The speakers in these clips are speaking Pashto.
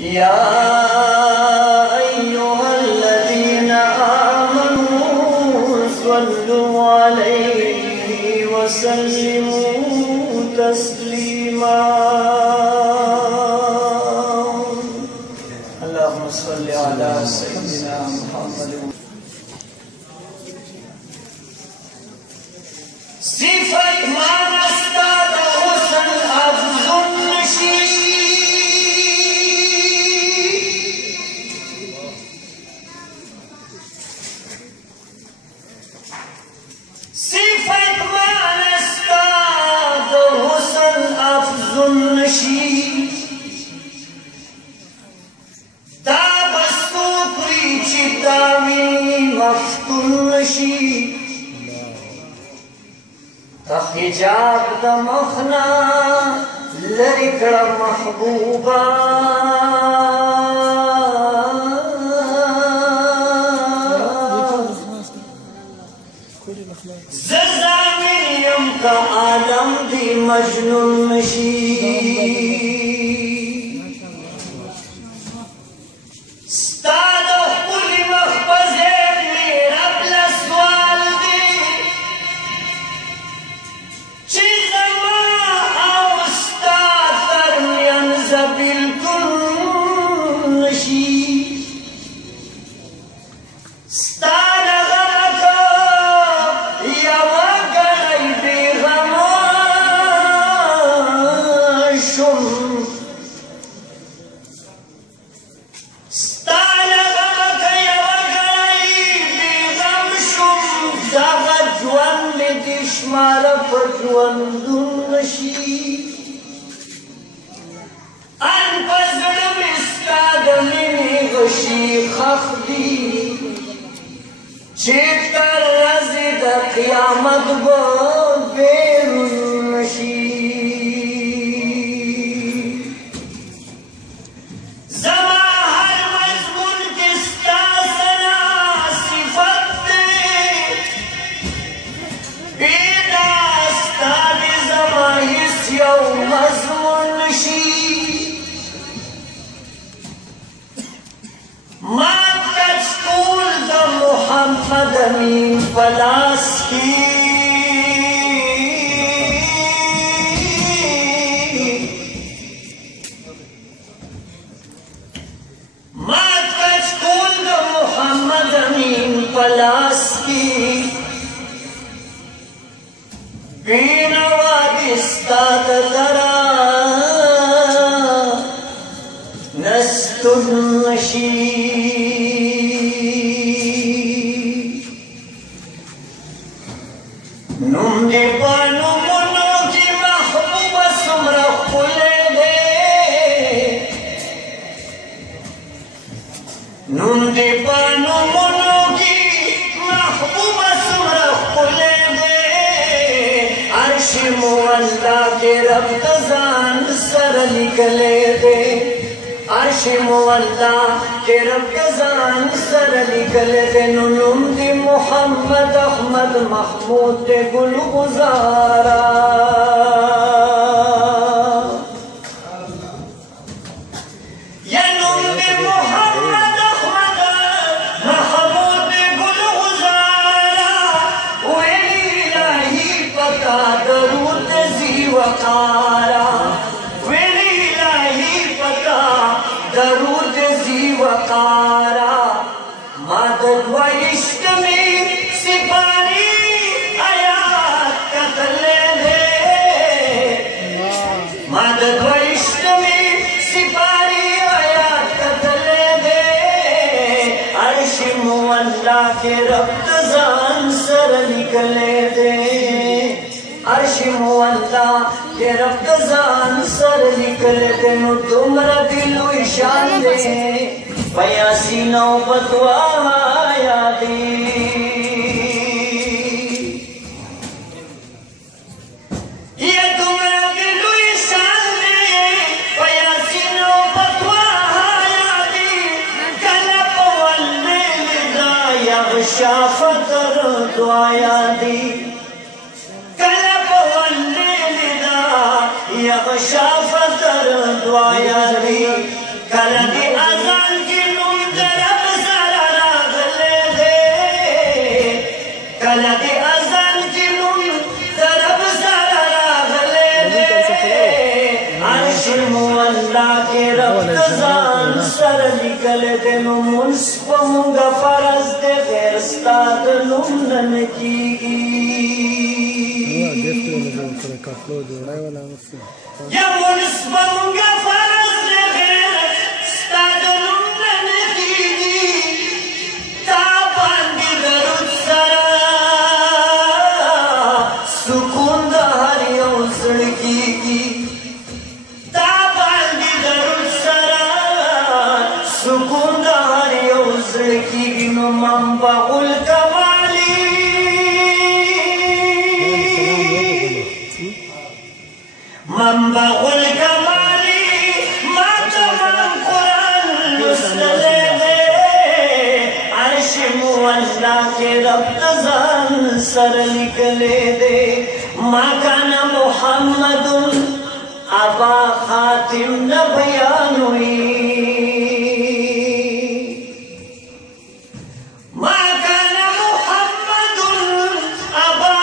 يا أيها الذين آمنوا صلوا عليه وسلموا تسليما اللهم صل على سيدنا محمد صفت مان استاد حسن افزون نشی صفت مان استاد حسن افزون نشی دا بستو پریچی داوی مفتون نشی حجاب د مخنا لری کړه محبوبا ززامن یم کا عالم دی مجنون نشی قیامت با بیرون نشی زما هر مضمون کستا سنا صفت دے بیدا استاد زما حس یو مضمون نشی ما تشکول دا محمد امین پلاس کی مات کچکول دا محمد امین پلاس کی بینوا دستا درا نستن نشی نم دی پانو منو کی محبوب سمرا خلے دے نم دی پانو منو کی محبوب سمرا خلے دے عرش مولا کے رب تزان سر نکلے دے عرش مولا کے رب تزان سر نکلے دے نم دی محمد احمد محمود دے گل گزارا یا نم دی محمد احمد محمود دے گل گزارا ویلی الہی پتا درود زی وقارا ویلی الہی پتا درود زی وقارا مدد و عشق میں سپاری آیات قتلے دے مدد و عشق میں سپاری آیات قتلے دے عرش مولا کے رب تزان سر نکلے دے عرش مولا کے رب تزان سر نکلے دے نو تمرا دلو شان دے بیاسی نوبت آیا دی یہ تمرا دلو شان دے بیاسی نوبت آیا دی کلپ واللیل دا یغشا فتر دعایا دی کلپ واللیل دا یغشا فتر دعایا دی کله دې اذان کې نوم د رب سره راغلی دی کله دې اذان کې نوم د رب سره راغلی دی عرش مولا کې رب د ځان سره لیکلی دی نو مونځ په مونږه فرض دی غیر ستا د نوم نه نه کېږي یا مونځ په مونږه فرض دی غیر ستا د نوم نه نه کېږي تا باندې درود سره سکون د هر یو زړه کېږي تا باندې درود سره سکون د هر یو زړه کېږي نو منبع الکمالي منبع الکمالي ما تمام قرآن لوستلی دی عرش مولا کې رب د ځان سره لیکلی دی ما کان محمد ابا خاتم نه بیانوي ما کان محمد ابا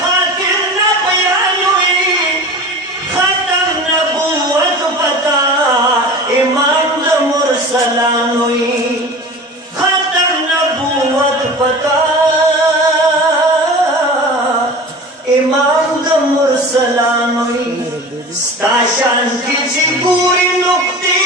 خاتم نه بیانوي ختم نبوت پتا امام د مرسلانوي ختم نبوت پتا امام د مرسلانوي ستا شان کې چې ګوري نقطې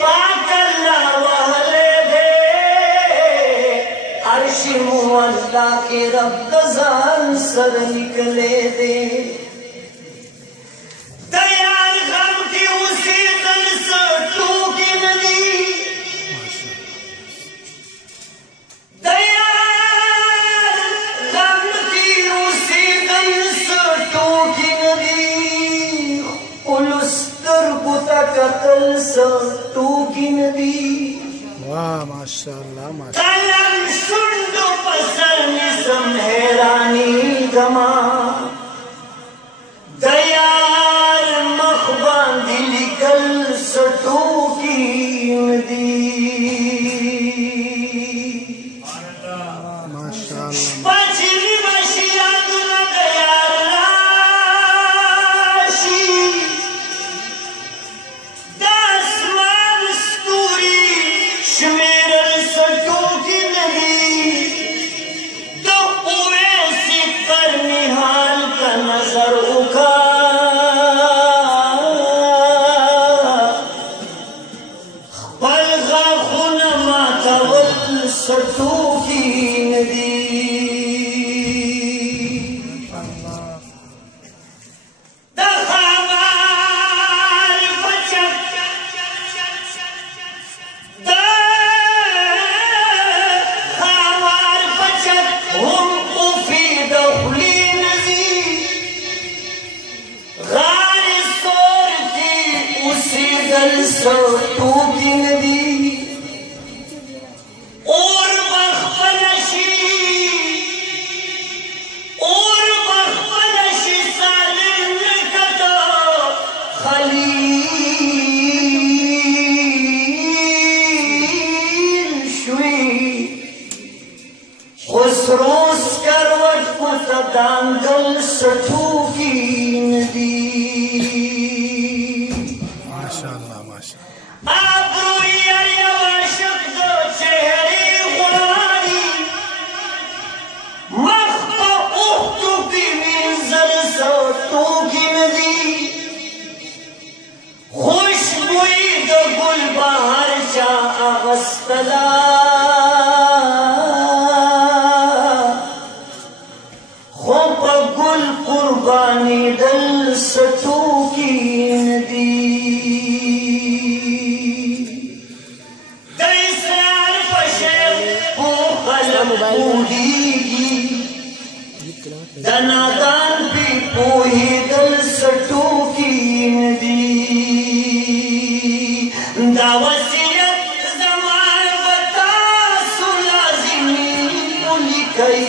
پاک الله وهلی دی عرش مولا کې رب د ځان سره لیکلی دی د یار غم کې اوسېدل څه ټوکې نه دي د یار غم کې اوسېدل څه ټوکې نه دي خپلو سترګو ته کتل څه ټوکې نه دي واہ ماشاءاللہ قلم شونډو په سر نیسم حیرانېږمه د یار مخ باندې لیکل څه ټوکې نه دي ماشاءاللہ پچلی بشي یادونه د یار راشي د اسمان ستوري شمیرل څه ټوکې نه دي د اویس قرني حال ته نظر وکړه خپل غاښونه ماتول څه ټوکې نه دي د خمار بچک د خمار بچک هم اوفي د خولې نه دي غار سور کې اوسېدل څه ټوکې نه دي اور بخپله شي اور بخپله شي سالم لکه د خلیل شوي خسرو سکروټ په ته دانګل څه ټوکې نه دي ماشاءاللہ ماشاءاللہ ابرو یې یو عاشق د چهرې غواړي مخ په اوښکو کې وینځل څه ټوکې نه دي خوشبويي د ګل بهر چا اغوستله خو په ګل قربانېدل څه ټوکې نه دي د اسرار په شیخ پوه خلک پوهېږي د نادان پې پوهېدل څه ټوکې نه دي دا وصیت زما به تاسو لازمي ولیکئ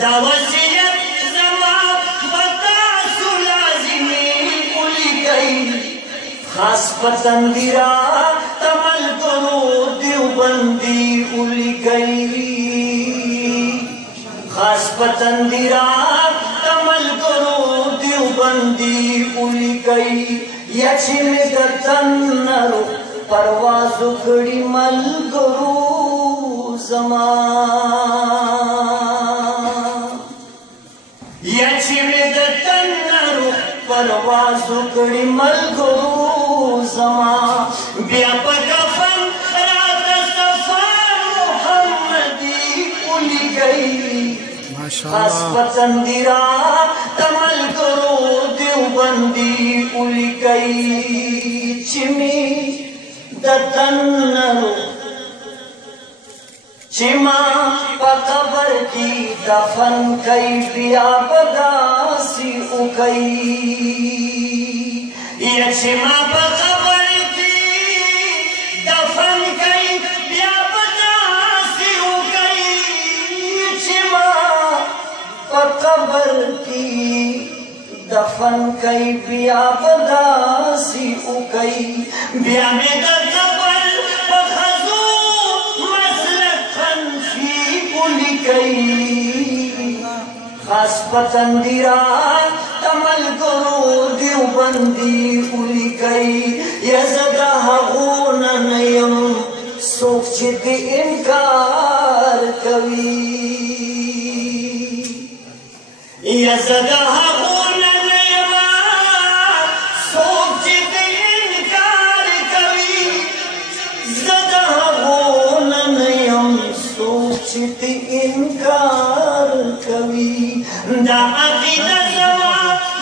دا وصیت زما به تاسو لازمي ولیکئ خاص پتندرا تمل کرو دیوبندی اولی کئی خاص پتندرا تمل کرو دیوبندی اولی کئی یچی میں دتن نرو پروازو کڑی مل کرو زمان یچی میں دتن نرو پروازو کڑی مل کرو زمان بیا پا کفن رات سفر محمدی اولی گئی خاص پتندرا تمل کرو دیوبندی اولی گئی چمی دتن نرو چما پا قبر کی دفن کئی بیا بداسی اکئی یا چما پا قبر کی دفن کئی بیا بداسی اکئی چما پا قبر کی دفن کئی بیا بداسی اکئی بیا میں در قبر خاص پتندرا تمل کرو دیوبندی اولی کئی یزدہ غونا نیم سوک چت انکار کوی یزدہ غونا نیم سوک چت انکار کوی زدہ غونا نیم سوک چت انکار کوی دا عقیدہ زما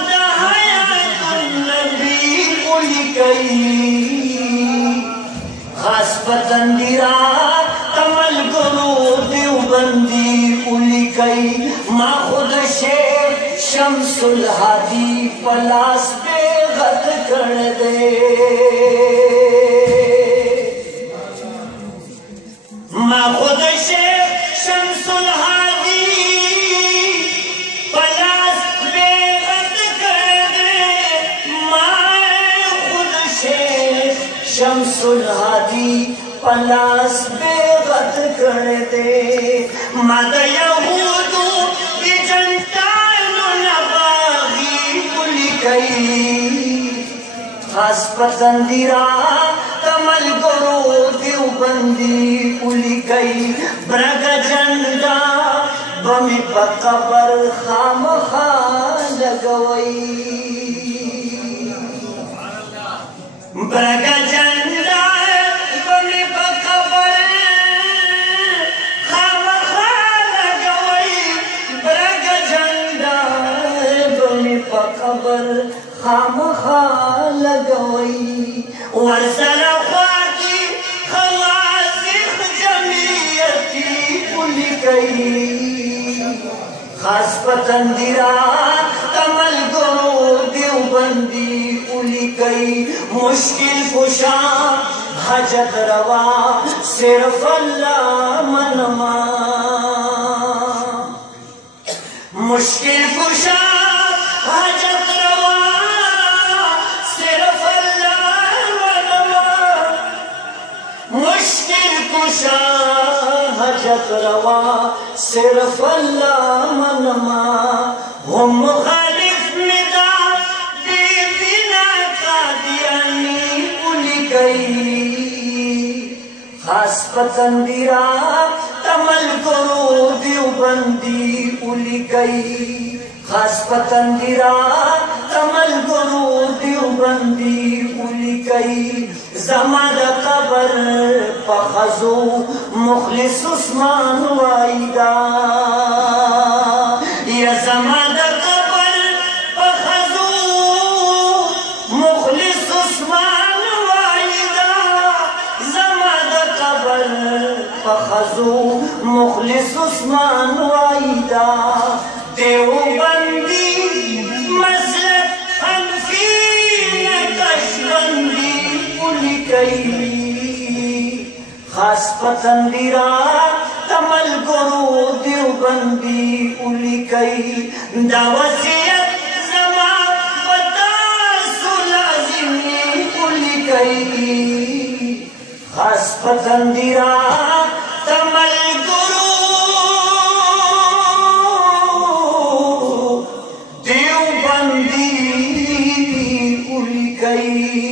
دا حیات النبی اولی کئی خاص پتندرا تمل کرو دیوبندی اولی کئی ما خود شیخ شمس الہادی پلاس بے غد کر دے ما خود شیخ شمس الہادی شمس الہادی پلاس بے غد کر دے مد یہودو کی جنتانو نباغی اولی کئی خاص پتندرا تمل کرو دیوبندی اولی کئی برگ جنڈا بمی پا قبر خام خان لگوئی برگ جنڈا بمی پا قبر خام خان لگوئی برگ جنڈا بمی پا قبر خام خان لگوئی ورسل خواکی خواسخ جمعیتی اولی کئی خاص پتندرا تمل کرو دیوبندی اولی کئی مشکل کشا حجت روا صرف اللہ منما مشکل کشا حجت روا صرف اللہ منما مشکل کشا حجت روا صرف اللہ منما ہم مخالف ندا خاص پتندرا تمل کرو دیوبندی اولی کئی خاص پتندرا تمل کرو دیوبندی اولی کئی زمان قبر پخزو مخلص عثمان وائدہ یا زمان قبر پخزو مخلص عثمان پخزو مخلص عثمان وائدہ دیوبندی مسلک حنفی نقشبندی اولی کئی خاص پتندرا تمل کرو دیوبندی اولی کئی دا وسیعت زمان پتاسو لازمی اولی پتندرا تمل گرو دیو بندی اولی کئی